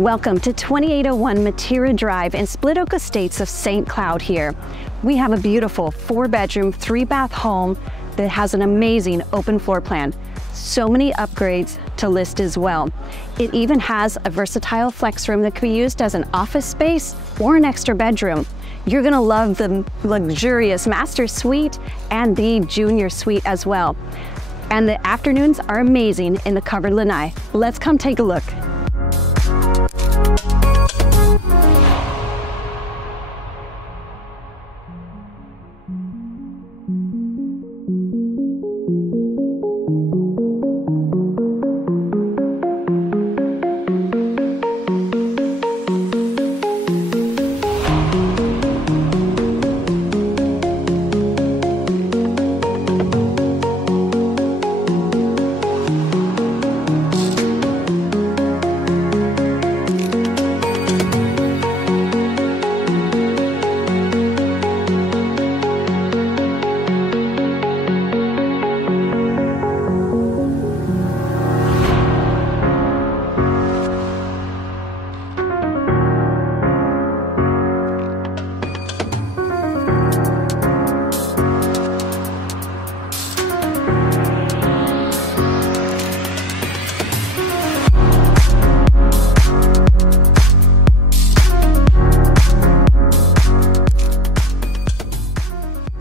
Welcome to 2801 Matera Drive in Split Oak Estates of St. Cloud here. We have a beautiful 4-bedroom, 3-bath home that has an amazing open floor plan. So many upgrades to list as well. It even has a versatile flex room that can be used as an office space or an extra bedroom. You're gonna love the luxurious master suite and the junior suite as well. And the afternoons are amazing in the covered lanai. Let's come take a look.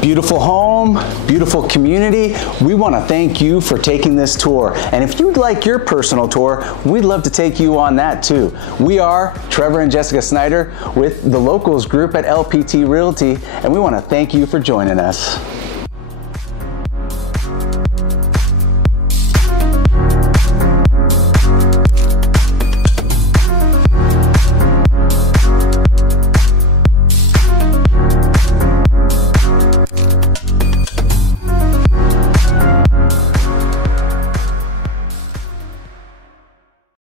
Beautiful home, beautiful community. We want to thank you for taking this tour. And if you'd like your personal tour, we'd love to take you on that too. We are Trevor and Jessica Snyder with the Locals Group at LPT Realty, and we want to thank you for joining us.